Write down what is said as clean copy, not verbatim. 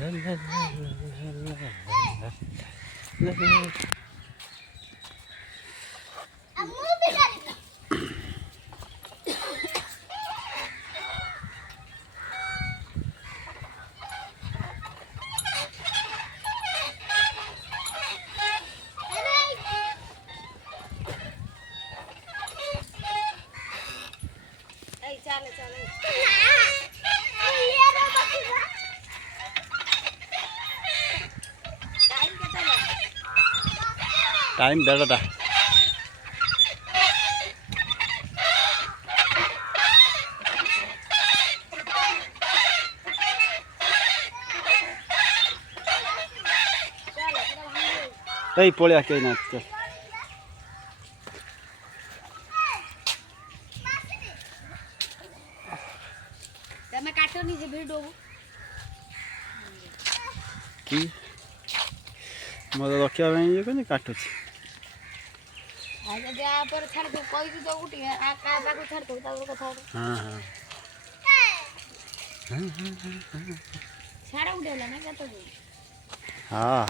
ला ला ला ला ला ला। Time बेटा पलिया कहीं ना कि मत रखा ये कौन काटु हाँ हाँ हाँ